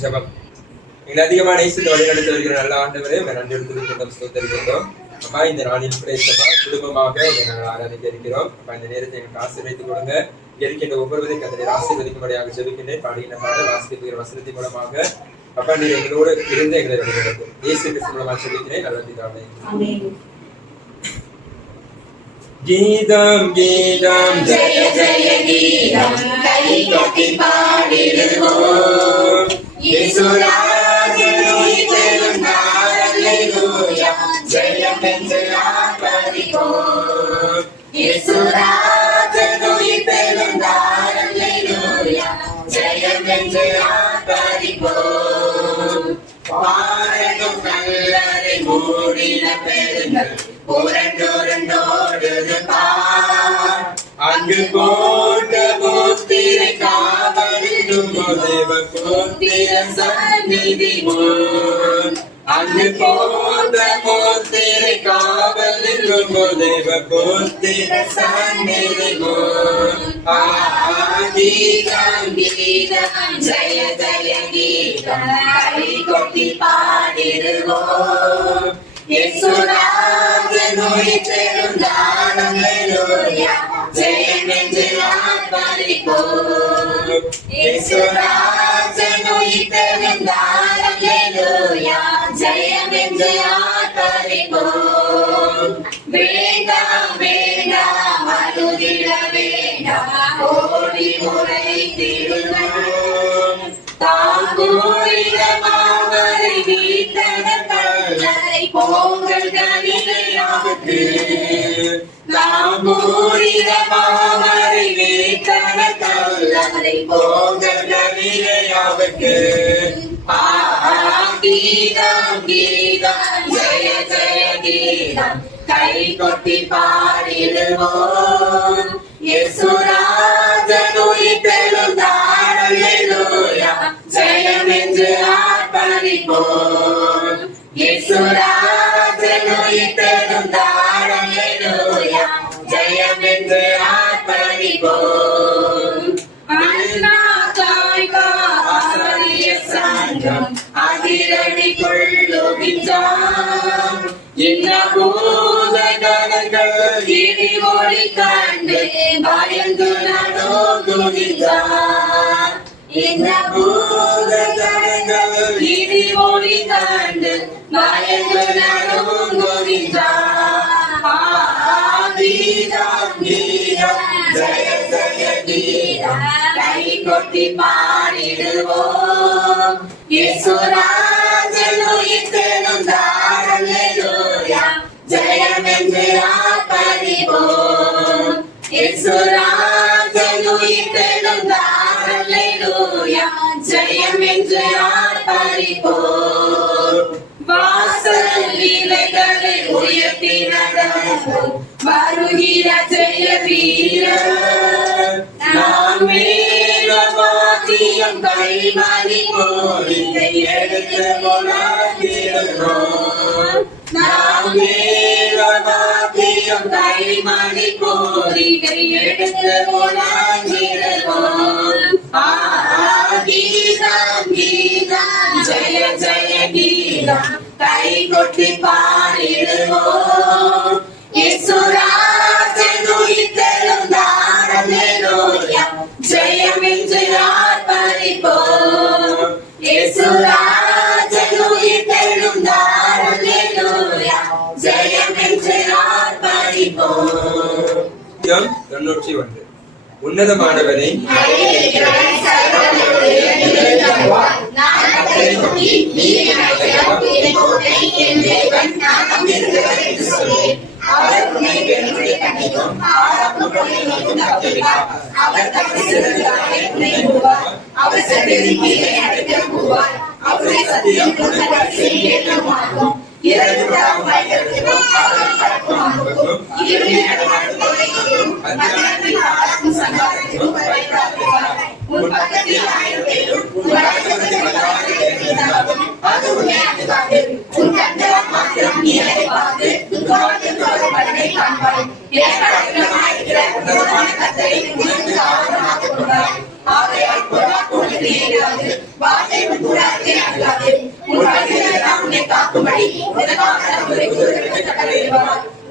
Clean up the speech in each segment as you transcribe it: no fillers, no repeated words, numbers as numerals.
ஜபம். எங்களை அதிகமான நேசித்து வழிநடத்தி வருகிற நல்ல ஆண்டவரே, நன்றி எடுத்து ஸ்தோத்தரிக்கின்றோம். அப்பா, இந்த நாளின் பிரேசமா குடும்பமாக நாங்கள் ஆராதிக்க இருக்கிறோம். அப்பா, இந்த நேரத்தை எங்களுக்கு ஆசீர்வதித்துக் கொடுங்க. இருக்கின்ற ஒவ்வொருவரையும் கத்தனை ஆசீர்வதிக்கும்படியாக ஜெபிக்கின்றேன். பாடுகின்ற பாடல் வாசிக்கிற வசனத்தின் மூலமாக அப்பா நீர் எங்களோடு இருந்து எங்களை வழிநடத்தும். இயேசு கிறிஸ்து மூலமாக ஜெபிக்கிறேன் நல்ல பிதாவே. கீதம் கீதம் ஜெய ஜெய கீதம் கைகொட்டி பாடிடுவோம். இயேசுராஜன் உயிர்த்தெழுந்தார் அல்லேலூயா ஜெயம் என்று ஆர்ப்பரிப்போம். இயேசுராஜன் உயிர்த்தெழுந்தார் அல்லேலூயா ஜெயம் என்று ஆர்ப்பரிப்போம். பாரனும் கல்லறை மூடின பெருங்கள் புரண்டோடுது பார். அங்கு போட்ட முத்திரை காவலிடும் தேவ புத்திர சந்நிதி முன். அங்கு போட்ட முத்திரை காவலிடும் தேவ புத்திர சந்நிதி முன். கீதம் கீதம் ஜெய ஜெய கீதம் கைகொட்டி பாடிடுவோம். இயேசுராஜன் உயிர்த்தெழுந்தார் அல்லேலூயா ஜெயம் என்று ஆர்ப்பரிப்போம். இயேசுராஜன் உயிர்த்தெழுந்தார் அல்லேலூயா ஜெயம் என்று ஆர்ப்பரிப்போம். வேண்டாம் வேண்டாம் அழுதிட வேண்டாம் ஓடி உரைத்திடுவோம். தாங்கூரிட மாவரை வீட்டன கல்லறை போங்கள் கலிலேயாவுக்கு. தாங்கூரிட மாவரை வீட்டன கல்லறை போங்கள் கலிலேயாவுக்கு. கீதம் கீதம் ஜெய ஜெய கீதம் கைகொட்டி பாடிடுவோம். இயேசுராஜன் உயிர்த்தெழுந்தார் அல்லேலூயா ஜெயம் என்று ஆர்ப்பரிப்போம். இயேசுராஜன் உயிர்த்தெழுந்தார் அல்லேலூயா ஜெயம் என்று ஆர்ப்பரிப்போம். அண்ணா தாய்கா ஆரிய சங்கம் அதிரடி கொள்ளுகின்றான். என்ன பூத கணங்கள் இடி ஒளி கண்டு பயந்து நடுங்குகின்றான். என்ன பூத கணங்கள் இடி ஒளி கண்டு பயந்து நடுங்குகின்றான். கீதம் கீதம் ஜெய ஜெய கீதம் கைகொட்டி பாடிடுவோம். இயேசுராஜன் உயிர்த்தெழுந்தார் அல்லேலூயா ஜெயம் என்று ஆர்ப்பரிப்போம். இயேசுராஜன் உயிர்த்தெழுந்தார் அல்லேலூயா ஜெயம் என்று ஆர்ப்பரிப்போம். வாசல் வீலைகளை உயர்த்தி நடக்கும் வருகிற ஜெய வீரர். நாம் மேலவாத்தியம் கைமணி கோரிக்கை எடுத்து முழங்கிடுவோம். நாம் மேலவாத்தியம் கைமணி கோரிக்கை எடுத்து முழங்கிடுவோம். கீதம் கீதம் ஜெய ஜெய கீதம் கைகொட்டி பாடிடுவோம். இயேசுராஜன் உயிர்த்தெழுந்தார் அல்லேலூயா ஜெயம் என்று ஆர்ப்பரிப்போம். இயேசுராஜன் உயிர்த்தெழுந்தார் அல்லேலூயா ஜெயம் என்று ஆர்ப்பரிப்போம். 91 உன்னதமானவரை வார்த்தை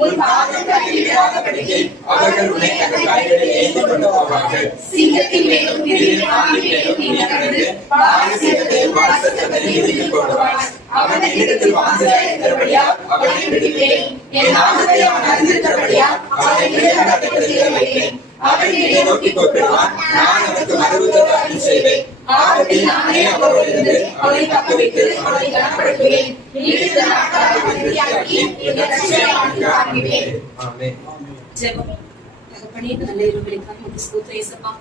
உன் பாதம் தள்ளிவிடாதபடிக்கு அவர்கள் உன்னை தங்கள் கைகளில் ஏந்திக் கொண்டு போவார்கள். சிங்கத்தின் மேலும் பாம்பின் மேலும் நீ நடந்து பாலசிங்கத்தையும் வாசஸ்தலத்தையும் இடித்துப் போடுவாய். அவன் என்னிடத்தில் வாஞ்சையாய் இருக்கிறபடியால் அவனை விடுவிப்பேன். என் நாமத்தை அவன் அறிந்திருக்கிறபடியால் அவனை நிலைநாட்டப்படுத்திட வைப்பேன். அவன் என்னை நோக்கி கூப்பிடுவான், நான் அவனுக்கு மறுபுத்தத்தை அருள் செய்வேன். ஆபத்தில் நானே அவரோடு இருந்து அவனை தப்புவித்து அவனை கனப்படுத்துவேன். நீடித்த நாட்கள் அவனை விருத்தியாக்கி என் ரட்சகரை அவனுக்கு காண்பிப்பேன். ஆமென். ஜெபம். தகப்பனே, இந்த நல்ல இரவுகளுக்காக உமக்கு ஸ்தோத்திரம் இயேசப்பா.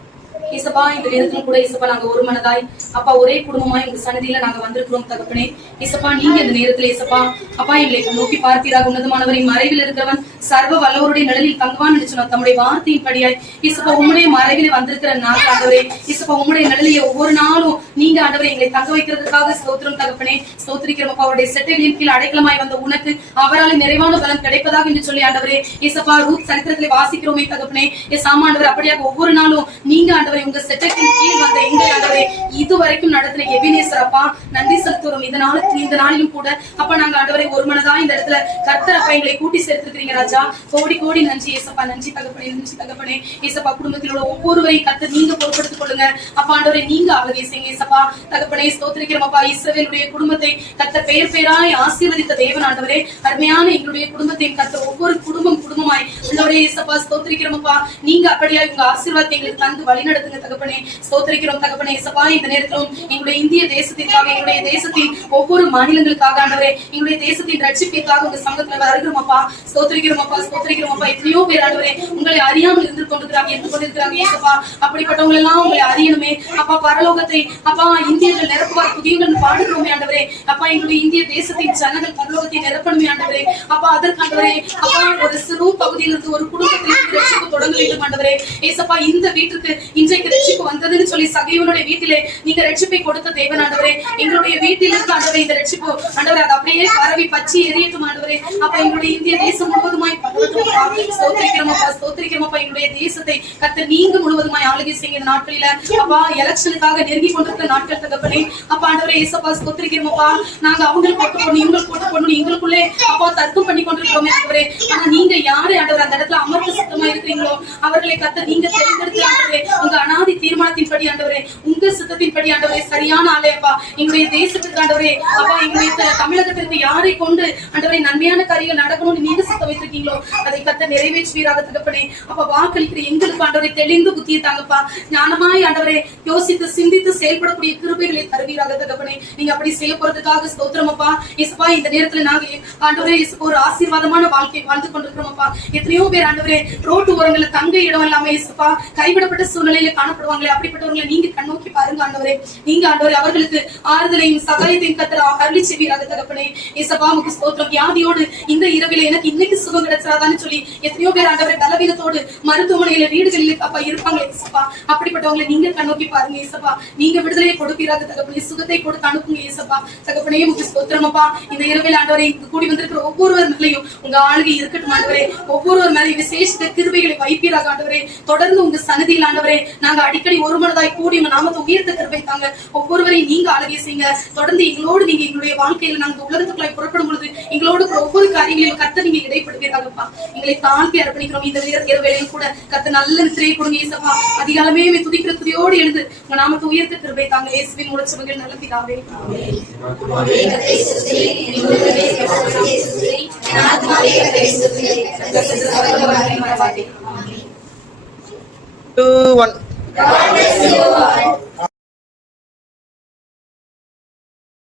இயேசப்பா, இந்த நேரத்துல கூட இயேசப்பா நாங்க ஒரு மனதாய் அப்பா ஒரே குடும்பமாய் உங்க சன்னதியில நாங்க வந்திருக்கிறோம் தகப்பனே. இயேசப்பா, நீங்க இந்த நேரத்துல இயேசப்பா அப்பா எங்களை நோக்கி பார்ப்பீராக. உன்னதமானவரின் மறைவில் இருக்கிறவன் சர்வ வல்லவருடைய நிழலில் தங்குவான் என்று சொன்ன தம்முடைய வார்த்தையின் படியாய் இயேசப்பா உம்முடைய மறைவிலே வந்திருக்கிற நாள் ஆண்டவரே, இயேசப்பா உம்முடைய நிழலிலே ஒவ்வொரு நாளும் நீங்க ஆண்டவரே எங்களை தங்க வைக்கிறதுக்காக ஸ்தோத்திரம் தகப்பனே. ஸ்தோத்திரிக்கிறோம் அப்பா. அவருடைய செட்டைகளின் கீழ் அடைக்கலமாய் வந்த உனக்கு அவரால் நிறைவான பலன் கிடைப்பதாக என்று சொல்லி ஆண்டவரே இயேசப்பா ரூத் சரித்திரத்திலே வாசிக்கிறோமே தகப்பனே. இயேசாமா ஆண்டவரே, அப்படியாக ஒவ்வொரு நாளும் நீங்க ஆண்டவரே உங்க செட்டையின் கீழ் வந்த எங்களை ஆண்டவரே இதுவரைக்கும் நடத்தின எபினேசர் அப்பா நன்றி செலுத்துறோம். இந்த நாளிலும் கூட அப்பா நாங்க ஆண்டவரை ஒரு மனதா இந்த இடத்துல கர்த்தர் அப்பா எங்களை கூட்டி சேர்த்திருக்கிறீங்க ராஜா. கோடி கோடி நன்றி ஏசப்பா. நன்றி தகப்பனே, நன்றி தகப்பனே. ஏசப்பா குடும்பத்திலோட ஒவ்வொருவரையும் கர்த்தர் நீங்க பொறுப்படுத்திக் கொள்ளுங்க அப்பா. ஆண்டவரை நீங்க ஆளுகை செய்யுங்க ஏசப்பா. தகப்பனே ஸ்தோத்திரிக்கிறோம் அப்பா. இஸ்ரவேலுடைய குடும்பத்தை கர்த்தர் பெயர் பெயராய் ஆசீர்வதித்த தேவன் ஆண்டவரே, அருமையான எங்களுடைய குடும்பத்தையும் கர்த்தர் ஒவ்வொரு குடும்பமாய் உள்ளவரே ஏசப்பா ஸ்தோத்திரிக்கிறோம் அப்பா. நீங்க அப்படியா உங்க ஆசீர்வாதத்தை எங்களுக்கு தந்து வழி நடத்துங்க தகப்பனே. ஸ்தோத்திரிக்கிறோம் தகப்பனே ஏசப்பா. இந்த நேரத்திலும் எங்களுடைய இந்திய தேசத்திற்காக, எங்களுடைய தேசத்தின் ஒவ்வொரு மாநிலங்களுக்காக ஆண்டவரே, எங்களுடைய தேசத்தின் ரட்சிப்பிற்காக உங்க சமூகத்துல வருகிறோம் அப்பா. ஸ்தோத்திரிக்கிறோம் அப்பா, ஸ்தோத்திரிக்கிறோம் அப்பா. எத்தனையோ பேர் ஆண்டவரே உங்களை அறியாமல் இருந்து கொண்டிருக்கிறாங்க ஏசப்பா. அப்படிப்பட்டவங்க எல்லாம் உங்களை அறியணுமே அப்பா. பரலோகத்தை அப்பா இந்தியர்கள் நிரப்புவார் புதியங்கள் பாடுகிறோமே ஆண்டவரே அப்பா. எங்களுடைய இந்திய தேசத்தின் ஜனங்கள் பரலோகத்தை நிரப்பணுமே ஆண்டவரே அப்பா. அதற்கு ஆண்டவரே அப்பா ஒரு சிறு பகுதியிலிருந்து ஒரு குடும்பத்திலிருந்து ரட்சிப்பு தொடங்க வேண்டும் ஆண்டவரே ஏசப்பா. இந்த வீட்டுக்கு இன்றைக்கு ரட்சிப்பு வந்ததுன்னு சொல்லி சகைவனுடைய வீட்டிலே நீங்க ரட்சிப்பை கொடுத்த தேவன் ஆண்டவரே. எங்களுடைய வீட்டில் இருக்க ஆண்டவரே இந்த ரட்சிப்பு ஆண்டவரே அது அப்படியே பரவி பச்சி எரியட்டும் ஆண்டவரே அப்ப. எங்களுடைய இந்திய தேசம் முழுவதுமாய் ஸ்தோத்திரிக்கிறோம். எங்களுடைய தேசத்தை கர்த்தர் நீங்க முழுவதுமாய் ஆளுகை செய்கிற நாட்களில அப்பா எலெக்ஷனுக்காக நெருங்கி கொண்டிருக்கிற நாட்கள் தகப்பனே அப்பா. ஆண்டவரே ஏசப்பா ஸ்தோத்திரிக்கிறோம் அப்பா. நாங்க அவங்களுக்கு போட்டு போடணும் இவங்களுக்கு போட்டு போடணும் எங்களுக்குள்ளே அப்பா தர்க்கம் பண்ணி கொண்டிருக்கிறோம் ஆண்டவரே. ஆனா நீங்க யாரு ஆண்டவர் அந்த இடத்துல அமர்ந்த சுத்தமா இருக்கிறீங்களோ அவர்களை கர்த்தர் நீங்க தேர்ந்தெடுத்து ஆண்டவரே உங்க அநாதி தீர்மானத்தின் படி ஆண்டவரே உங்க சித்தத்தின் படி ஆண்டவரே சரியான ஆளே அப்பா. எங்களுடைய தேசத்துக்கு ஆண்டவரே அப்பா எங்களுடைய தமிழகத்திற்கு யாரை கொண்டு ஆண்டவரே நன்மையான காரியங்கள் நடக்கணும்னு நீங்க சித்த வைத்திருக்கீங்களோ அதை கர்த்தர் நிறைவேற்றுவீராக தகப்பனே அப்ப. வாக்களிக்கிற எங்களுக்கு ஆண்டவரை தெளிந்து புத்தியை தாங்கப்பா. ஞானமாய் ஆண்டவரை யோசித்து சிந்தித்து செயல்படக்கூடிய கிருபைகளை தருவீராக தகப்பனே. நீங்க அப்படி செய்ய போறதுக்காக ஸ்தோத்திரம் அப்பா. இயேசுப்பா இந்த நேரத்துல நாங்க ஆண்டவரே ஒரு ஆசீர்வாதமான வாழ்க்கை வாழ்ந்து கொண்டிருக்கிறோம் அப்பா. எத்தனையோ பேர் ஆண்டவரே ரோட்டு ஓரங்கள்ல தங்க இடம் இல்லாம இயேசுப்பா கைவிடப்பட்ட சூழ்நிலையில காணப்படுவாங்களே அப்படிப்பட்டவர்களை நீங்க கண்ணோக்கி பாருங்க ஆண்டவரே. நீங்க ஆண்டவரே அவர்களுக்கு ஆறுதலையும் சகாயத்தையும் கர்த்தர் அருளி செய்வீராக தகப்பனே. இயேசுப்பா உமக்கு ஸ்தோத்திரம். வியாதியோடு இந்த இரவில எனக்கு இன்னைக்கு சுகம் கிடைச்சாதான்னு சொல்லி எத்தனையோ பேர் ஆண்டவரே பலவீனத்தோடு மருத்துவமனையில வீடுகளில் அப்பா இருப்பாங்களே இயேசுப்பா. அப்படிப்பட்டவங்களை நீங்க கண்ணோக்கி பாருங்க இயேசுப்பா. நீங்க விடுதலையை கொடுப்பீராக தகப்பனே. சுகத்தை கொடுத்து அனுப்புங்க இயேசுப்பா. தகப்பனே உமக்கு ஸ்தோத்திரம் அப்பா. இந்த இரவில ஆண்டவரே இங்கு கூடி வந்திருக்கிற ஒவ்வொருவர் மேலையும் உங்க ஆளுகை இருக்கட்டும் ஆண்டவரே. ஒவ்வொருவர் மேலையும் விசேஷ கிருபைகளை வைப்பீராக ஆண்டவரே. தொடர்ந்து உங்க சன்னதியில் ஆண்டவரே நாங்க அடிக்கடி ஒரு மனதாய் கூடி உங்க நாமத்தை உயர்த்த கிருபை தாங்க. ஒவ்வொருவரையும் நீங்க ஆளுகை செய்யுங்க. தொடர்ந்து எங்களோடு நீங்க எங்களுடைய வாழ்க்கையில நாங்க உலகத்துக்குள்ளாய் புறப்படும் பொழுது எங்களோடு ஒவ்வொரு காரியங்களையும் கர்த்தர் நீங்க இடைப்படுவீராகப்பா. எங்களை தாழ்த்தி அர்ப்பணிக்கிறோம். இந்த இரவேளையும் கூட கர்த்தர் நல்ல நித்திரையை கொடுங்க இயேசுப்பா. அதிகாலமே துதிக்கிற துதியோடு எழுந்து உங்க நாமத்தை உயர்த்த கிருபை தாங்க. இயேசுவின் மூலச்சபைகள் நல்ல பிதாவே. Two, one.